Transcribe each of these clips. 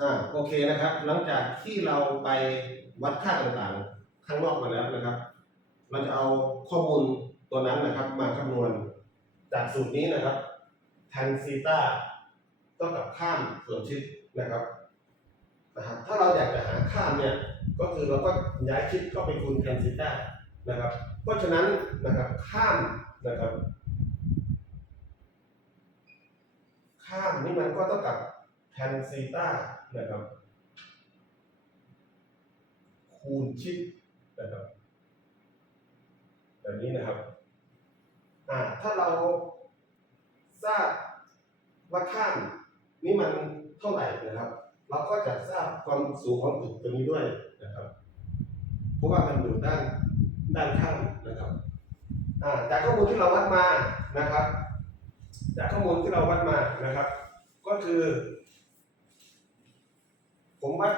อ่าโอเคนะครับ หลังจากที่เราไปวัดค่าต่างๆ ข้างนอกมาแล้วนะครับ เราจะเอาข้อมูลตัวนั้นนะครับ มาคำนวณจากสูตรนี้นะครับ tan ซีตาเท่ากับข้ามส่วนชิดนะครับนะครับ ถ้าเราอยากจะหาข้ามเนี่ยก็คือเราก็ย้ายชิดเข้าไปคูณ tan ซีตานะครับ เพราะฉะนั้นนะครับข้ามนะครับ ข้ามนี่มันก็เท่ากับ tan ซีตานะครับคูณชิดนะครับแบบนี้นะครับอ่าถ้าเราทราบว่าข้ามนี่มันเท่าไหร่นะครับ เราก็จะทราบความสูงของตึกตัวนี้ด้วยนะครับ เพราะว่ามันอยู่ด้านด้านข้างนะครับอ่าจากข้อมูลที่เราวัดมานะครับ จากข้อมูลที่เราวัดมานะครับ ก็คือ ผมวัด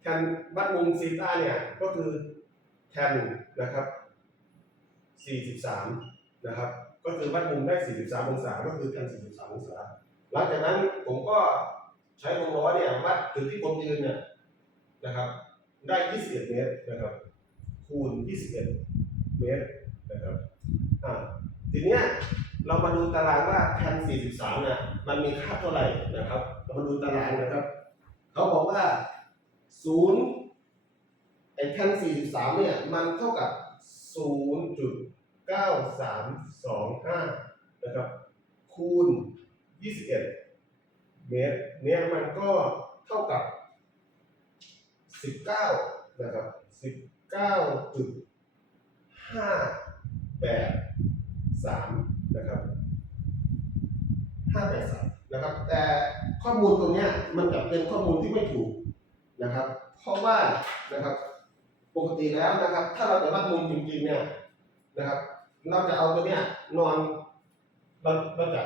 แทนวัดมุมซีต้าเนี่ยก็คือแทนนะครับ 43 นะครับ ก็คือวัดมุมได้ 43 องศา ก็คือแทน 43 องศา หลังจากนั้นผมก็ใช้วงล้อเนี่ยวัดจุดที่ผมยืนเนี่ยนะครับ ได้ 21 เมตรนะครับ คูณ 21 เมตรนะครับอ่าทีเนี้ยเรามาดูตารางว่าแทน43เนี่ยมันมีค่าเท่าไหร่นะครับ เรามาดูตารางนะครับ เขาบอกว่า0ไอ้แทน43เนี่ย มันเท่ากับ0.9325นะครับ คูณ21เมตรเนี่ยมันก็เท่ากับ19นะครับ19.583นะครับ583 นะครับแต่ข้อมูลตรงนี้มันจะเป็นข้อมูลที่ไม่ถูกนะครับ เพราะว่านะครับปกติแล้วนะครับ ถ้าเราจะวัดมุมจริงๆเนี่ยนะครับ เราจะเอาตัวเนี้ยนอนเราเราจะ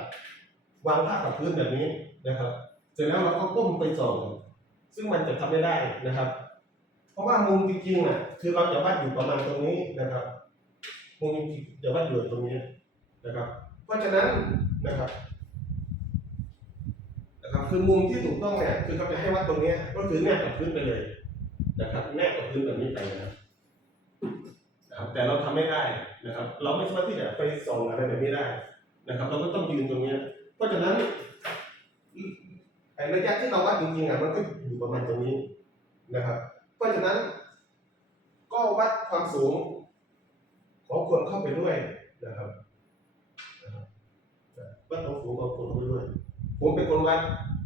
วางท่ากับพื้นแบบนี้นะครับ เสร็จแล้วเราก็ก้มไปส่องซึ่งมันจะทำไม่ได้นะครับ เพราะว่ามุมจริงๆอะคือเราจะวัดอยู่ประมาณตรงนี้นะครับ มุมจริงๆจะวัดอยู่ตรงนี้นะครับ เพราะฉะนั้นนะครับ นะครับคือมุมที่ถูกต้องเนี่ยคือเขาจะให้วัดตรงนี้ก็คือแนบกับพื้นไปเลยนะครับแนบกับพื้นแบบนี้ไปนะครับแต่เราทำไม่ได้นะครับ เราไม่สามารถที่จะไปส่องอะไรแบบนี้ได้นะครับ เราก็ต้องยืนตรงนี้เพราะฉะนั้นไอ้ระยะที่เราวัดจริงๆอะมันก็อยู่ประมาณตรงนี้นะครับ เพราะฉะนั้น ก็วัดความสูงของคนเข้าไปด้วยนะครับนะครับวัดความสูงของคนเข้าไปด้วย ผมเป็นคนวัด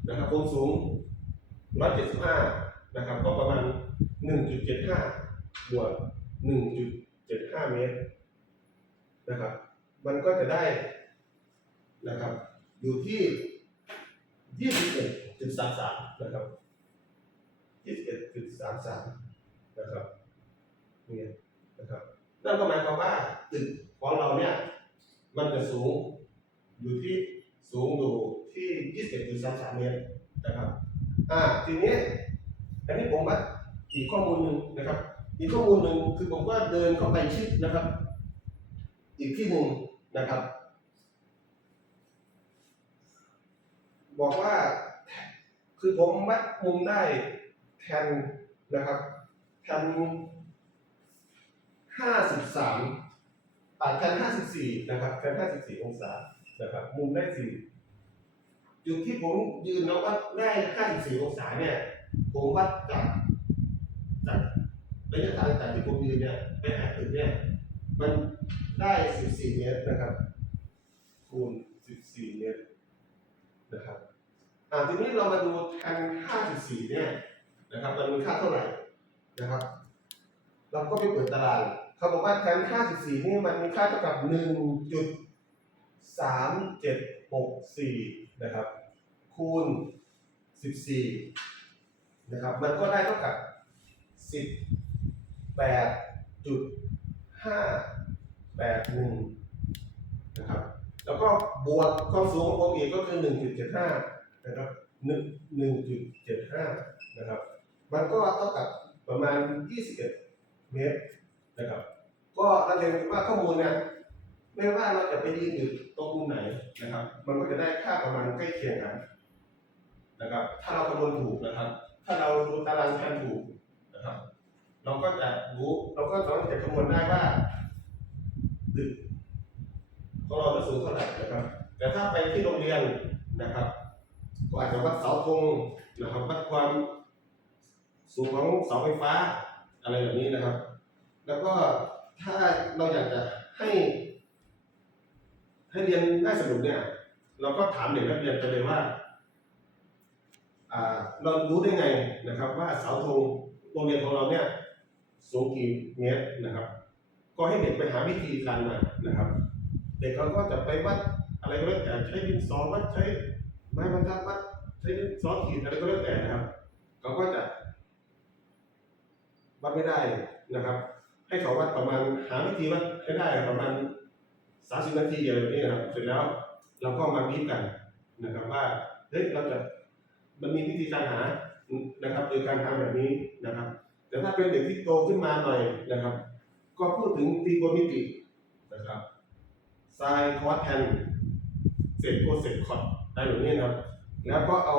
นะครับความสูง 175 นะครับ ก็ประมาณ 1.75 บวก 1.75 เมตรนะครับ มันก็จะได้นะครับอยู่ที่21.33นะครับ21.33นะครับนี่นะครับนั่นก็หมายความว่าตึกของเราเนี่ยมันจะสูงอยู่ที่สูงอยู่ ที่21.33เมตรนะครับอ่าทีนี้อันนี้ผมวัดอีกข้อมูลหนึ่งนะครับ อีกข้อมูลหนึ่งคือผมว่าเดินเข้าไปชิดนะครับ อีกที่หนึ่งนะครับ บอกว่าคือผมวัดมุมได้แทนนะครับแทนห้าสิบสามอ่าแทนห้าสิบสี่นะครับแทนห้าสิบสี่องศานะครับมุมได้สี่ จุดที่ผมยืนแล้ววัดได้ห้าสิบสี่องศาเนี่ย ผมวัดจากจากระยะทางจากที่ผมยืนเนี่ยไปหาตึกเนี่ย มันได้สิบสี่เมตรนะครับ คูณสิบสี่เมตรนะครับอ่าทีนี้เรามาดูแทน54 เนี่ยนะครับมันมีค่าเท่าไหร่นะครับ เราก็ไปเปิดตารางเขาบอกว่าแทน54 นี่มันมีค่าเท่ากับ 3764 นะครับ คูณ 14 นะครับ มันก็ได้เท่ากับ 18.581 นะครับ แล้วก็บวกความสูงของผมอีกก็คือ 1.75 นะครับหนึ่งหนึ่งจุดเจ็ดห้านะครับ มันก็เท่ากับประมาณยี่สิบเมตรนะครับ ก็เราจะเห็นว่าข้อมูลเนี่ย ไม่ว่าเราจะไปยืนอยู่ตรงมุมไหนนะครับ มันก็จะได้ค่าประมาณใกล้เคียงกันนะครับ ถ้าเราคำนวณถูกนะครับ ถ้าเราดูตารางแผนถูกนะครับ เราก็จะรู้เราก็สามารถจะคำนวณได้ว่าตึกของเราจะสูงเท่าไหร่นะครับ แต่ถ้าไปที่โรงเรียนนะครับ ก็อาจจะวัดเสาธงนะครับวัดความสูงของเสาไฟฟ้าอะไรแบบนี้นะครับ แล้วก็ถ้าเราอยากจะให้ ให้เรียนได้สนุกเนี่ย เราก็ถามเด็กนักเรียนไปเลยว่าเรารู้ได้ไงนะครับ ว่าเสาธงโรงเรียนของเราเนี่ยสูงกี่เมตรนะครับ ก็ให้เด็กไปหาวิธีการมานะครับ เด็กเขาก็จะไปวัดอะไรก็แล้วแต่ใช้ดินสอวัดใช้ไม้บรรทัดวัดใช้ดินสอขีดอะไรก็แล้วแต่นะครับเขาก็จะวัดไม่ได้นะครับ ให้เขาวัดประมาณหาวิธีวัดให้ได้ประมาณ สามสิบนาทีอะไรแบบนี้นะครับเสร็จแล้วเราก็มาวิจกันนะครับว่าเฮ้ยเราจะมันมีวิธีการหานะครับโดยการทำแบบนี้นะครับ แต่ถ้าเป็นเด็กที่โตขึ้นมาหน่อยนะครับ ก็พูดถึงตีโกมิตินะครับไซคอสแทนเศษโคเศษคอสอะไรแบบนี้นะครับ แล้วก็เอา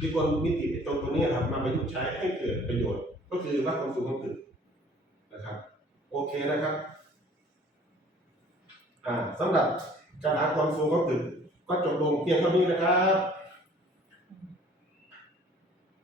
ตีโกมิติตรงตัวนี้นะครับมาประยุกต์ใช้ให้เกิดประโยชน์ ก็คือวัดความสูงของตึกนะครับ โอเคนะครับ อ่าสำหรับการหาความสูงของตึกก็จบลงเพียงเท่านี้นะครับ